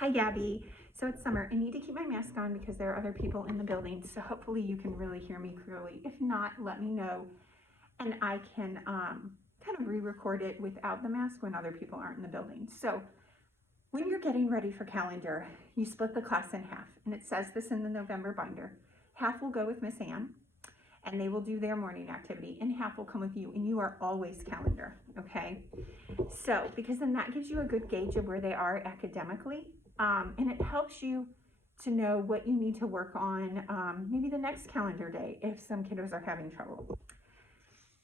Hi Gabby. So it's summer. I need to keep my mask on because there are other people in the building. So hopefully you can really hear me clearly. If not, let me know and I can kind of re-record it without the mask when other people aren't in the building. So when you're getting ready for calendar, you split the class in half, and it says this in the November binder. Half will go with Miss Ann and they will do their morning activity, and half will come with you, and you are always calendar, okay? So, because then that gives you a good gauge of where they are academically, and it helps you to know what you need to work on maybe the next calendar day if some kiddos are having trouble.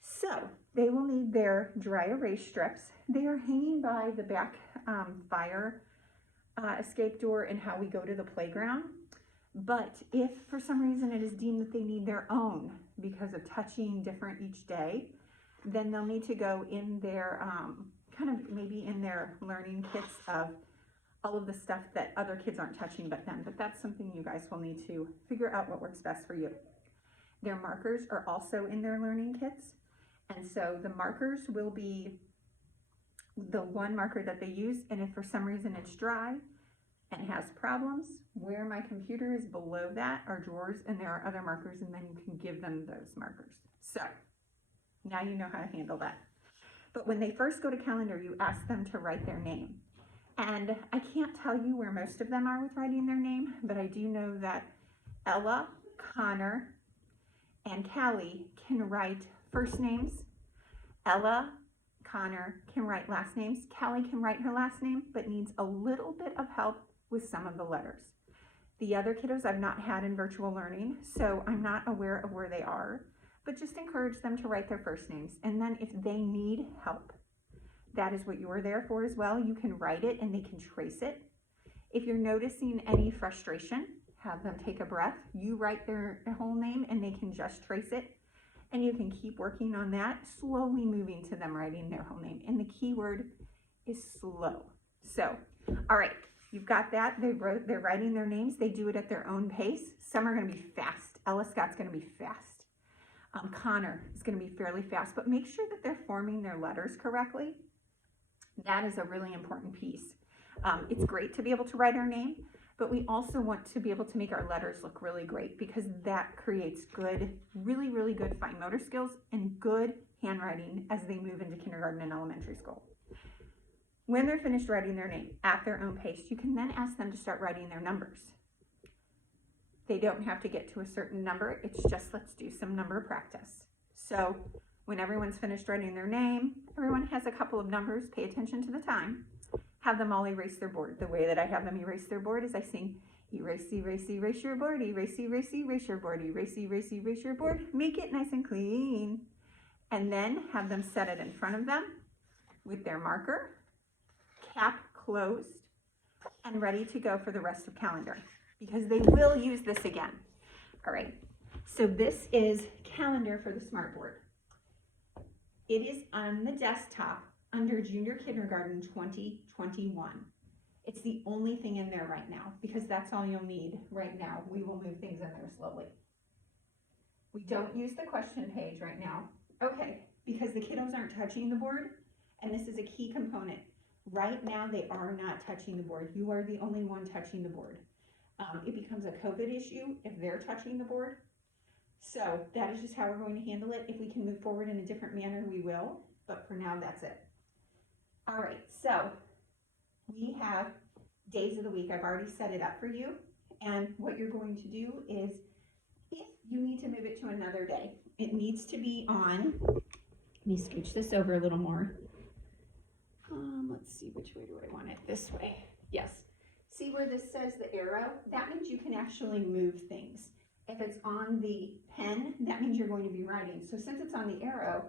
So, they will need their dry erase strips. They are hanging by the back fire escape door and how we go to the playground. But if for some reason it is deemed that they need their own because of touching different each day, then they'll need to go in their kind of maybe in their learning kits of all of the stuff that other kids aren't touching but them. But that's something you guys will need to figure out what works best for you. Their markers are also in their learning kits. And so the markers will be the one marker that they use. And if for some reason it's dry and has problems, where my computer is below that are drawers, and there are other markers, and then you can give them those markers. So now you know how to handle that. But when they first go to calendar, you ask them to write their name. And I can't tell you where most of them are with writing their name, but I do know that Ella, Connor, and Callie can write first names. Ella, Connor can write last names. Callie can write her last name, but needs a little bit of help with some of the letters. The other kiddos I've not had in virtual learning, so I'm not aware of where they are, but just encourage them to write their first names. And then if they need help, that is what you are there for as well. You can write it and they can trace it. If you're noticing any frustration, have them take a breath. You write their whole name and they can just trace it. And you can keep working on that, slowly moving to them writing their whole name. And the key word is slow. So, all right, you've got that. They're writing their names. They do it at their own pace. Some are going to be fast. Ella Scott's going to be fast. Connor is going to be fairly fast, but make sure that they're forming their letters correctly. That is a really important piece. It's great to be able to write our name, but we also want to be able to make our letters look really great because that creates good, really, really good fine motor skills and good handwriting as they move into kindergarten and elementary school. When they're finished writing their name at their own pace, you can then ask them to start writing their numbers. They don't have to get to a certain number. It's just, let's do some number practice. So when everyone's finished writing their name, everyone has a couple of numbers. Pay attention to the time. Have them all erase their board. The way that I have them erase their board is I sing, erase, erase, erase your board, erase, erase, erase your board, erase, erase, erase your board, make it nice and clean. And then have them set it in front of them with their marker, cap closed, and ready to go for the rest of calendar because they will use this again. All right, so this is calendar for the smartboard. It is on the desktop under Junior Kindergarten 2021. It's the only thing in there right now because that's all you'll need right now. We will move things in there slowly. We don't use the question page right now. Okay, because the kiddos aren't touching the board, and this is a key component. Right now, they are not touching the board. You are the only one touching the board. It becomes a COVID issue if they're touching the board. So that is just how we're going to handle it. If we can move forward in a different manner, we will. But for now, that's it. All right, so we have days of the week. I've already set it up for you. And what you're going to do is, if you need to move it to another day, it needs to be on, let me scooch this over a little more. Let's see, which way do I want it? This way. Yes. See where this says the arrow? That means you can actually move things. If it's on the pen, that means you're going to be writing. So since it's on the arrow,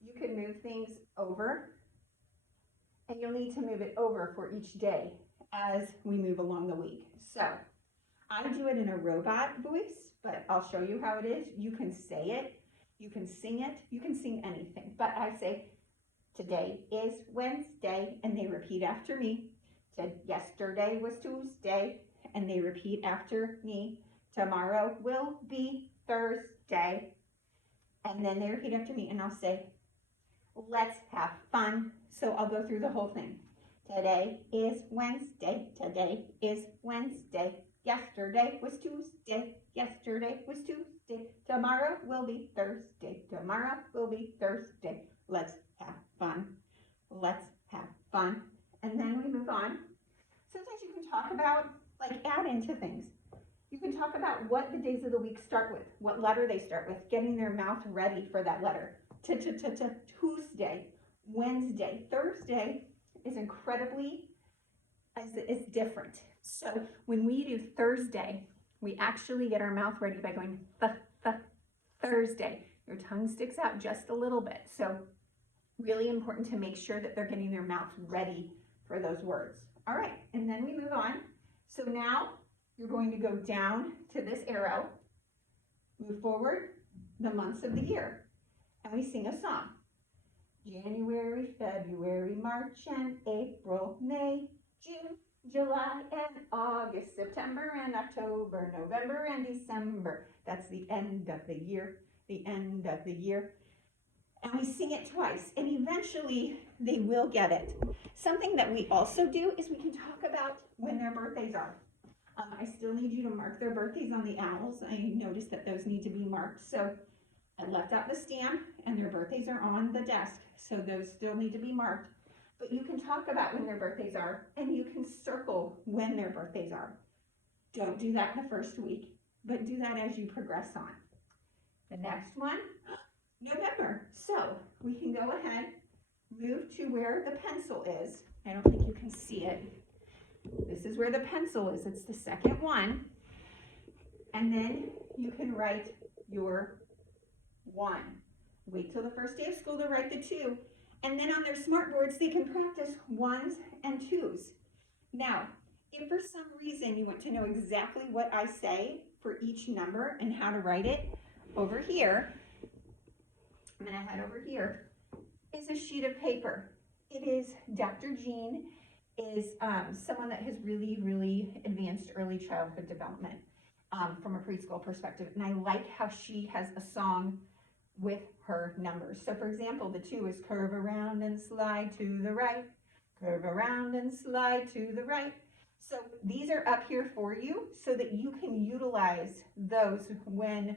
you can move things over, and you'll need to move it over for each day as we move along the week. So I do it in a robot voice, but I'll show you how it is. You can say it, you can sing it, you can sing anything. But I say, today is Wednesday, and they repeat after me. Yesterday was Tuesday, and they repeat after me. Tomorrow will be Thursday, and then they repeat after me, and I'll say, let's have fun. So I'll go through the whole thing. Today is Wednesday. Today is Wednesday. Yesterday was Tuesday. Yesterday was Tuesday. Tomorrow will be Thursday. Tomorrow will be Thursday. Let's have fun. Let's have fun. And then we move on. Sometimes you can talk about, like, add into things. You can talk about what the days of the week start with, what letter they start with, getting their mouth ready for that letter. Tuesday, Wednesday, Thursday is incredibly is different. So when we do Thursday, we actually get our mouth ready by going Thursday. Your tongue sticks out just a little bit. So really important to make sure that they're getting their mouth ready for those words. All right, and then we move on. So now you're going to go down to this arrow, move forward, the months of the year, and we sing a song. January, February, March, and April, May, June, July, and August, September, and October, November, and December. That's the end of the year, the end of the year. And we sing it twice, and eventually they will get it. Something that we also do is we can talk about when their birthdays are. I still need you to mark their birthdays on the owls. I noticed that those need to be marked. So I left out the stamp, and their birthdays are on the desk. So those still need to be marked. But you can talk about when their birthdays are, and you can circle when their birthdays are. Don't do that in the first week, but do that as you progress on. The next one, November. So we can go ahead, move to where the pencil is. I don't think you can see it. This is where the pencil is. It's the second one. And then you can write your 1. Wait till the first day of school to write the 2. And then on their smart boards, they can practice 1s and 2s. Now, if for some reason you want to know exactly what I say for each number and how to write it, over here, I'm going to head over here, is a sheet of paper. It is Dr. Jean is someone that has really advanced early childhood development from a preschool perspective. And I like how she has a song with her numbers. So for example, the 2 is curve around and slide to the right, curve around and slide to the right. So these are up here for you so that you can utilize those when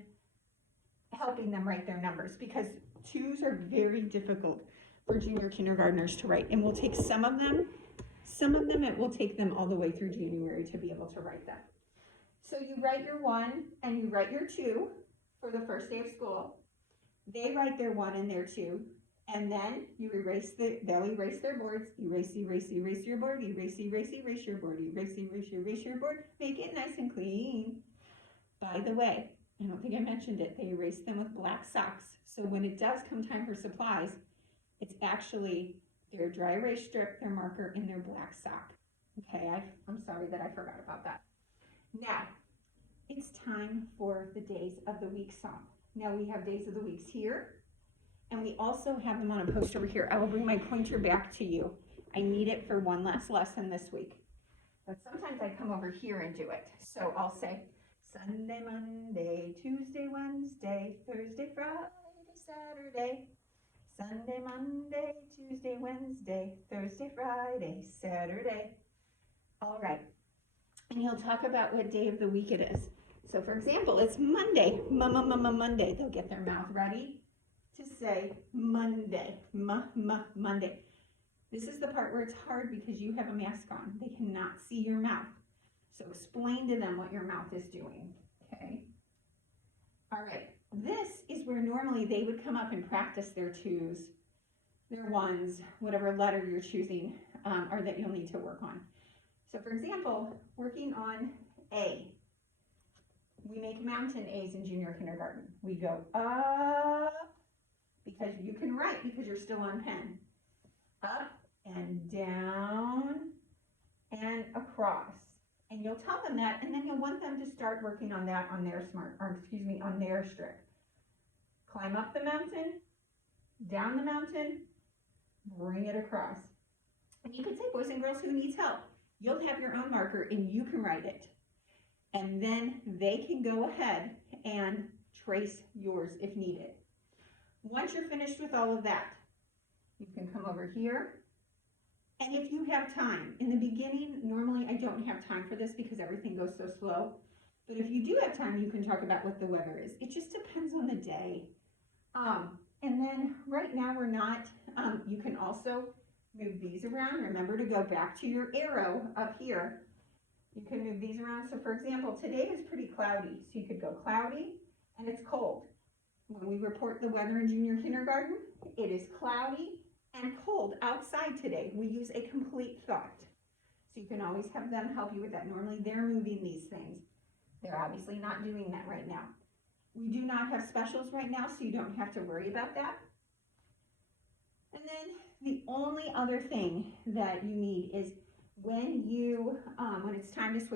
helping them write their numbers, because 2s are very difficult for junior kindergartners to write, and we'll take some of them it will take them all the way through January to be able to write them. So you write your 1 and you write your 2 for the first day of school. They write their 1 and their 2, and then you they'll erase their boards, erase your board, erase your board, erase your board, make it nice and clean. By the way, I don't think I mentioned it, they erase them with black socks. So when it does come time for supplies, it's actually their dry erase strip, their marker, and their black sock. Okay, I'm sorry that I forgot about that. Now, it's time for the days of the week song. Now we have days of the weeks here, and we also have them on a post over here. I will bring my pointer back to you. I need it for one last lesson this week. But sometimes I come over here and do it. So I'll say Sunday, Monday, Tuesday, Wednesday, Thursday, Friday, Saturday. Sunday, Monday, Tuesday, Wednesday, Thursday, Friday, Saturday. All right. And he'll talk about what day of the week it is. So for example, it's Monday, Monday. They'll get their mouth ready to say Monday, Monday. This is the part where it's hard because you have a mask on. They cannot see your mouth. So explain to them what your mouth is doing, okay? All right, this is where normally they would come up and practice their 2s, their 1s, whatever letter you're choosing or that you'll need to work on. So for example, working on A. We make mountain A's in junior kindergarten. We go up, because you can write because you're still on pen. Up and down and across. And you'll tell them that, and then you'll want them to start working on that on their on their strip. Climb up the mountain, down the mountain, bring it across. And you can say, boys and girls, who needs help? You'll have your own marker and you can write it. And then they can go ahead and trace yours if needed. Once you're finished with all of that, you can come over here And if you have time, in the beginning, normally I don't have time for this because everything goes so slow. But if you do have time, you can talk about what the weather is. It just depends on the day. And then right now we're not, you can also move these around. Remember to go back to your arrow up here. You can move these around. So for example, today is pretty cloudy. So you could go cloudy and it's cold. When we report the weather in junior kindergarten, it is cloudy and cold outside today. We use a complete thought. So you can always have them help you with that. Normally they're moving these things. They're obviously not doing that right now. We do not have specials right now, so you don't have to worry about that. And then the only other thing that you need is when it's time to switch